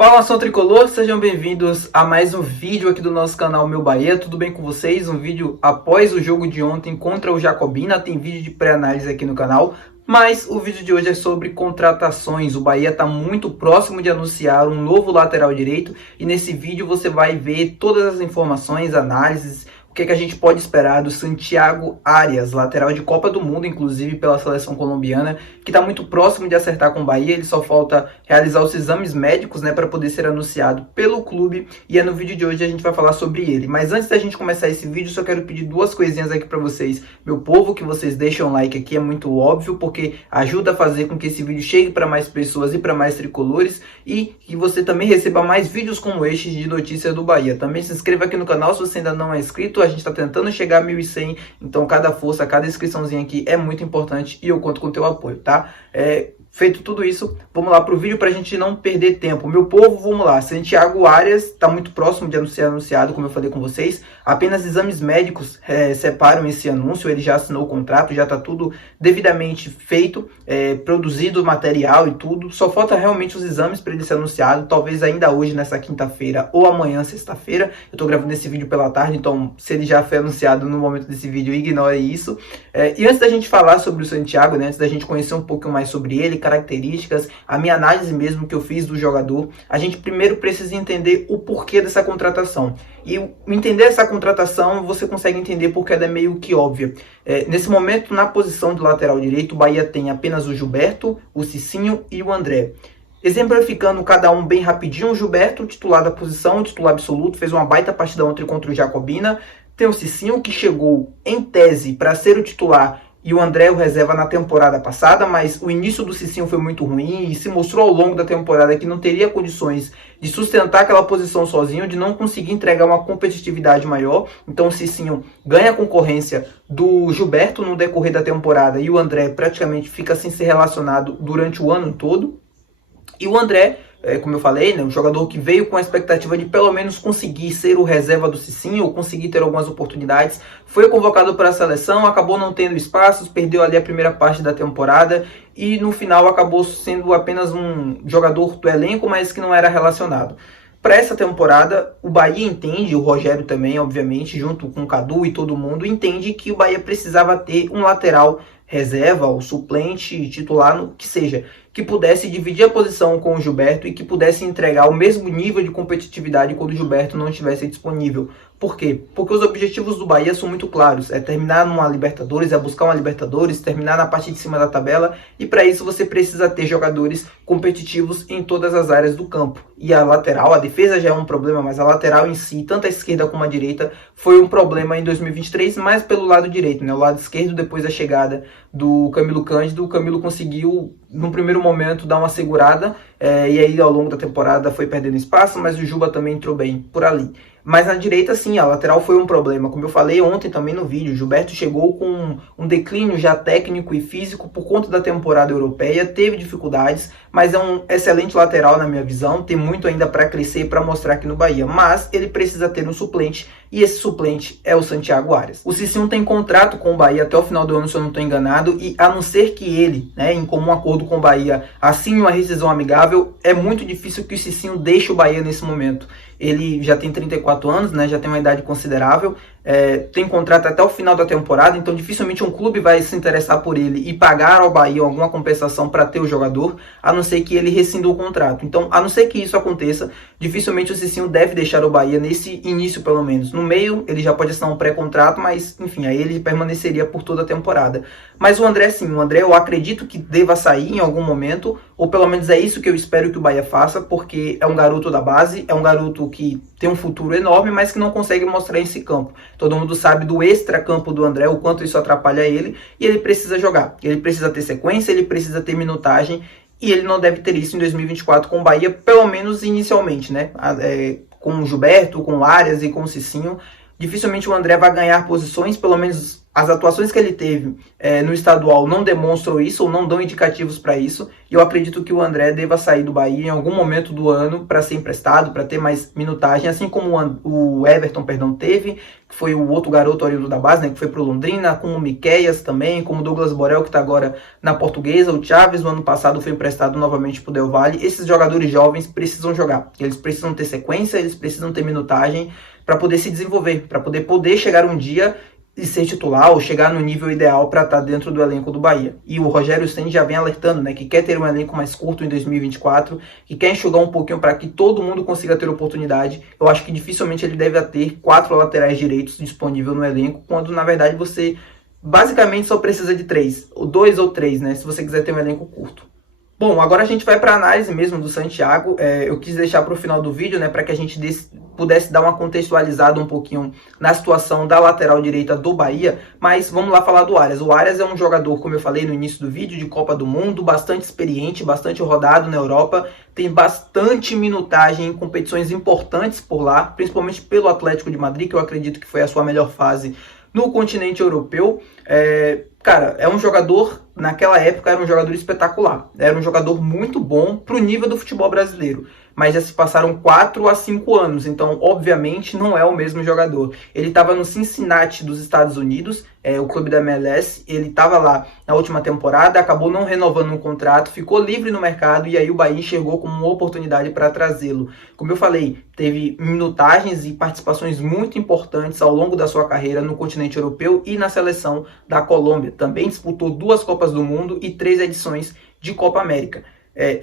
Fala, nação tricolor, sejam bem-vindos a mais um vídeo aqui do nosso canal Meu Bahia. Tudo bem com vocês? Um vídeo após o jogo de ontem contra o Jacobina. Tem vídeo de pré-análise aqui no canal, mas o vídeo de hoje é sobre contratações. O Bahia está muito próximo de anunciar um novo lateral direito e nesse vídeo você vai ver todas as informações, análises, o que a gente pode esperar do Santiago Arias, lateral de Copa do Mundo, inclusive pela seleção colombiana, que está muito próximo de acertar com o Bahia. Ele só falta realizar os exames médicos, para poder ser anunciado pelo clube, e é no vídeo de hoje a gente vai falar sobre ele. Mas antes da gente começar esse vídeo, só quero pedir duas coisinhas aqui para vocês. Meu povo, que vocês deixem um like aqui, é muito óbvio, porque ajuda a fazer com que esse vídeo chegue para mais pessoas e para mais tricolores, e que você também receba mais vídeos como este de notícias do Bahia. Também se inscreva aqui no canal se você ainda não é inscrito. A gente está tentando chegar a 1.100, então cada força, cada inscriçãozinha aqui é muito importante e eu conto com o teu apoio, tá? Feito tudo isso, vamos lá para o vídeo para a gente não perder tempo. Meu povo, vamos lá. Santiago Arias está muito próximo de ser anunciado, como eu falei com vocês. Apenas exames médicos separam esse anúncio. Ele já assinou o contrato, já está tudo devidamente feito, produzido o material e tudo. Só falta realmente os exames para ele ser anunciado, talvez ainda hoje, nessa quinta-feira, ou amanhã, sexta-feira. Eu estou gravando esse vídeo pela tarde, então se ele já foi anunciado no momento desse vídeo, ignore isso. E antes da gente falar sobre o Santiago, antes da gente conhecer um pouco mais sobre ele, características, a minha análise mesmo que eu fiz do jogador, a gente primeiro precisa entender o porquê dessa contratação. E entender essa contratação, você consegue entender porque ela é meio que óbvia. Nesse momento, na posição de lateral direito, o Bahia tem apenas o Gilberto, o Cicinho e o André. Exemplificando cada um bem rapidinho, o Gilberto, titular da posição, titular absoluto, fez uma baita partida ontem contra o Jacobina. Tem o Cicinho, que chegou em tese para ser o titular, e o André o reserva na temporada passada, mas o início do Cicinho foi muito ruim e se mostrou ao longo da temporada que não teria condições de sustentar aquela posição sozinho, de não conseguir entregar uma competitividade maior. Então o Cicinho ganha a concorrência do Gilberto no decorrer da temporada e o André praticamente fica sem ser relacionado durante o ano todo. E o André, como eu falei, um jogador que veio com a expectativa de pelo menos conseguir ser o reserva do Cicinho, ou conseguir ter algumas oportunidades, foi convocado para a seleção, acabou não tendo espaços, perdeu ali a primeira parte da temporada e no final acabou sendo apenas um jogador do elenco, mas que não era relacionado. Para essa temporada, o Bahia entende, o Rogério também, obviamente, junto com o Cadu e todo mundo, entende que o Bahia precisava ter um lateral reserva, ou suplente, titular, no que seja, que pudesse dividir a posição com o Gilberto e que pudesse entregar o mesmo nível de competitividade quando o Gilberto não estivesse disponível. Por quê? Porque os objetivos do Bahia são muito claros. É terminar numa Libertadores, é buscar uma Libertadores, terminar na parte de cima da tabela. E para isso você precisa ter jogadores competitivos em todas as áreas do campo. E a lateral, a defesa já é um problema, mas a lateral em si, tanto a esquerda como a direita, foi um problema em 2023, mais pelo lado direito, O lado esquerdo, depois da chegada do Camilo Cândido, o Camilo conseguiu, no primeiro momento, dar uma segurada, e aí ao longo da temporada foi perdendo espaço, mas o Juba também entrou bem por ali. Mas na direita, sim, a lateral foi um problema. Como eu falei ontem também no vídeo, o Gilberto chegou com um declínio já técnico e físico por conta da temporada europeia, teve dificuldades, mas é um excelente lateral na minha visão, tem muito ainda para crescer e para mostrar aqui no Bahia, mas ele precisa ter um suplente, e esse suplente é o Santiago Arias. O Cicinho tem contrato com o Bahia até o final do ano, se eu não estou enganado, e a não ser que ele, em comum acordo com o Bahia, assine uma rescisão amigável, é muito difícil que o Cicinho deixe o Bahia nesse momento. Ele já tem 34 anos, já tem uma idade considerável, tem contrato até o final da temporada, então dificilmente um clube vai se interessar por ele e pagar ao Bahia alguma compensação para ter o jogador, a não ser que ele rescinda o contrato. Então, a não ser que isso aconteça, dificilmente o Cicinho deve deixar o Bahia nesse início, pelo menos. No meio, ele já pode assinar um pré-contrato, mas, enfim, aí ele permaneceria por toda a temporada. Mas o André, sim, o André eu acredito que deva sair em algum momento, ou pelo menos é isso que eu espero que o Bahia faça, porque é um garoto da base, é um garoto que tem um futuro enorme, mas que não consegue mostrar esse campo. Todo mundo sabe do extra-campo do André, o quanto isso atrapalha ele, e ele precisa jogar. Ele precisa ter sequência, ele precisa ter minutagem, e ele não deve ter isso em 2024 com o Bahia, pelo menos inicialmente, com o Gilberto, com o Arias e com o Cicinho. Dificilmente o André vai ganhar posições, pelo menos as atuações que ele teve no estadual não demonstram isso, ou não dão indicativos para isso, e eu acredito que o André deva sair do Bahia em algum momento do ano para ser emprestado, para ter mais minutagem, assim como o Everton, teve, que foi o outro garoto oriundo da base, né, que foi para o Londrina, como o Miqueias também, como o Douglas Borel, que está agora na Portuguesa, o Chaves, no ano passado, foi emprestado novamente para o Del Valle. Esses jogadores jovens precisam jogar, eles precisam ter sequência, eles precisam ter minutagem para poder se desenvolver, para poder chegar um dia e ser titular ou chegar no nível ideal para estar dentro do elenco do Bahia. E o Rogério Ceni já vem alertando, né, que quer ter um elenco mais curto em 2024, que quer enxugar um pouquinho para que todo mundo consiga ter oportunidade. Eu acho que dificilmente ele deve ter 4 laterais direitos disponíveis no elenco, quando na verdade você basicamente só precisa de 3, ou 2 ou 3, né, se você quiser ter um elenco curto. Bom, agora a gente vai para a análise mesmo do Santiago. Eu quis deixar para o final do vídeo, né, para que a gente pudesse dar uma contextualizada um pouquinho na situação da lateral direita do Bahia, mas vamos lá falar do Arias. O Arias é um jogador, como eu falei no início do vídeo, de Copa do Mundo, bastante experiente, bastante rodado na Europa, tem bastante minutagem em competições importantes por lá, principalmente pelo Atlético de Madrid, que eu acredito que foi a sua melhor fase no continente europeu. Cara, é um jogador, naquela época era um jogador espetacular, era um jogador muito bom para o nível do futebol brasileiro, mas já se passaram 4 a 5 anos, então obviamente não é o mesmo jogador. Ele estava no Cincinnati dos Estados Unidos, o clube da MLS, ele estava lá na última temporada, acabou não renovando um contrato, ficou livre no mercado e aí o Bahia enxergou como uma oportunidade para trazê-lo. Como eu falei, teve minutagens e participações muito importantes ao longo da sua carreira no continente europeu e na seleção da Colômbia. Também disputou 2 Copas do Mundo e 3 edições de Copa América.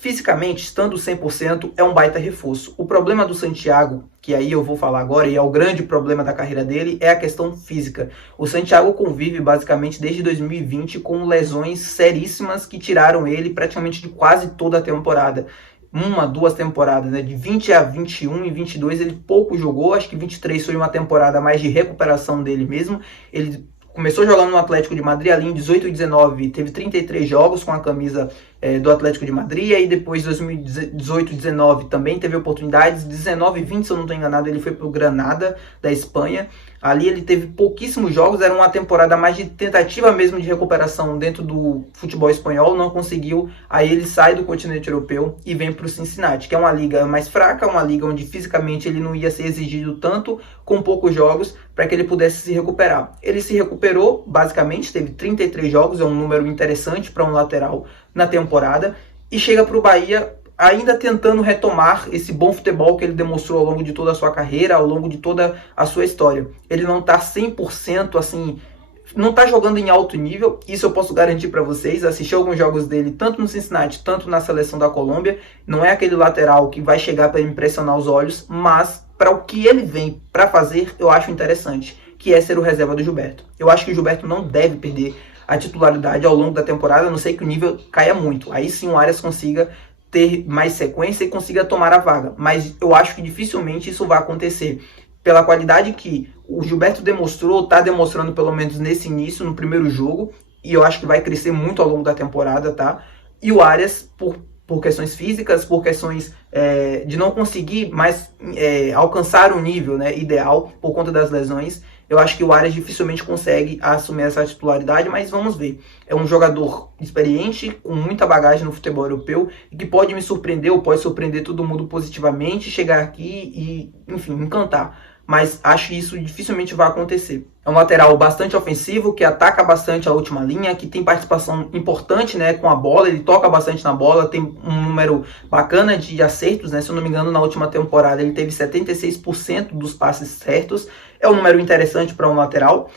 Fisicamente, estando 100%, é um baita reforço. O problema do Santiago, que aí eu vou falar agora, e é o grande problema da carreira dele, é a questão física. O Santiago convive basicamente desde 2020 com lesões seríssimas que tiraram ele praticamente de quase toda a temporada. 1, 2 temporadas, né? De 20 a 21 e 22 ele pouco jogou, acho que 23 foi uma temporada mais de recuperação dele mesmo. Ele começou jogando no Atlético de Madrid ali em 18 e 19, teve 33 jogos com a camisa do Atlético de Madrid, e aí depois 2018 e 19 também teve oportunidades, 19 e 20, se eu não estou enganado, ele foi para o Granada da Espanha. Ali ele teve pouquíssimos jogos, era uma temporada mais de tentativa mesmo de recuperação dentro do futebol espanhol, não conseguiu, aí ele sai do continente europeu e vem para o Cincinnati, que é uma liga mais fraca, uma liga onde fisicamente ele não ia ser exigido tanto, com poucos jogos, para que ele pudesse se recuperar. Ele se recuperou, basicamente, teve 33 jogos, é um número interessante para um lateral na temporada, e chega para o Bahia ainda tentando retomar esse bom futebol que ele demonstrou ao longo de toda a sua carreira, ao longo de toda a sua história. Ele não está 100% assim, não está jogando em alto nível, isso eu posso garantir para vocês. Assisti alguns jogos dele, tanto no Cincinnati, tanto na seleção da Colômbia. Não é aquele lateral que vai chegar para impressionar os olhos, mas para o que ele vem para fazer, eu acho interessante, que é ser o reserva do Gilberto. Eu acho que o Gilberto não deve perder a titularidade ao longo da temporada, a não ser que o nível caia muito. Aí sim o Arias consiga ter mais sequência e consiga tomar a vaga. Mas eu acho que dificilmente isso vai acontecer. Pela qualidade que o Gilberto demonstrou, está demonstrando pelo menos nesse início, no primeiro jogo, e eu acho que vai crescer muito ao longo da temporada, tá? E o Arias, por questões físicas, por questões de não conseguir mais alcançar o nível, né, ideal por conta das lesões, eu acho que o Arias dificilmente consegue assumir essa titularidade, mas vamos ver. É um jogador experiente, com muita bagagem no futebol europeu, e que pode me surpreender, ou pode surpreender todo mundo positivamente, chegar aqui e, enfim, encantar. Mas acho que isso dificilmente vai acontecer. É um lateral bastante ofensivo, que ataca bastante a última linha, que tem participação importante, né, com a bola, ele toca bastante na bola, tem um número bacana de acertos, né, se eu não me engano, na última temporada ele teve 76% dos passes certos. É um número interessante para um lateral,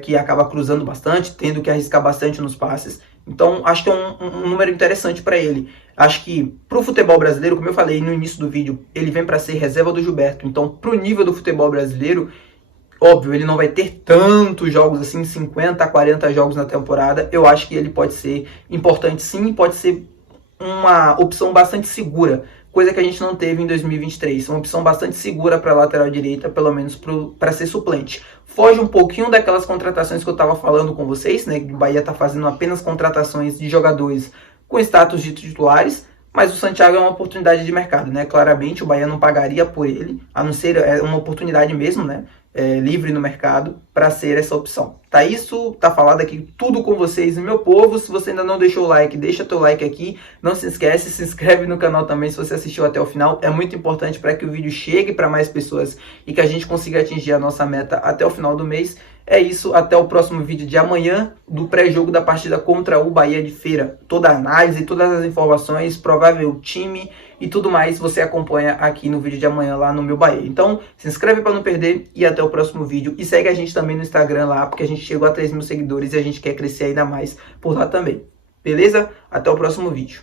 que acaba cruzando bastante, tendo que arriscar bastante nos passes. Então, acho que é um número interessante para ele. Acho que para o futebol brasileiro, como eu falei no início do vídeo, ele vem para ser reserva do Gilberto. Então, para o nível do futebol brasileiro, óbvio, ele não vai ter tantos jogos assim, 50 a 40 jogos na temporada. Eu acho que ele pode ser importante sim, pode ser uma opção bastante segura, coisa que a gente não teve em 2023. Uma opção bastante segura para a lateral direita, pelo menos para ser suplente. Foge um pouquinho daquelas contratações que eu estava falando com vocês, né? Que o Bahia está fazendo apenas contratações de jogadores com status de titulares, mas o Santiago é uma oportunidade de mercado, né? Claramente o Bahia não pagaria por ele, a não ser uma oportunidade mesmo, né? Livre no mercado para ser essa opção. Tá isso, tá falado aqui tudo com vocês, meu povo. Se você ainda não deixou o like, deixa teu like aqui. Não se esquece, se inscreve no canal também se você assistiu até o final. É muito importante para que o vídeo chegue para mais pessoas e que a gente consiga atingir a nossa meta até o final do mês. É isso, até o próximo vídeo de amanhã do pré-jogo da partida contra o Bahia de Feira. Toda a análise, todas as informações, provável time e tudo mais você acompanha aqui no vídeo de amanhã lá no Meu Bahia. Então se inscreve para não perder e até o próximo vídeo. E segue a gente também no Instagram lá, porque a gente chegou a 3.000 seguidores e a gente quer crescer ainda mais por lá também. Beleza? Até o próximo vídeo.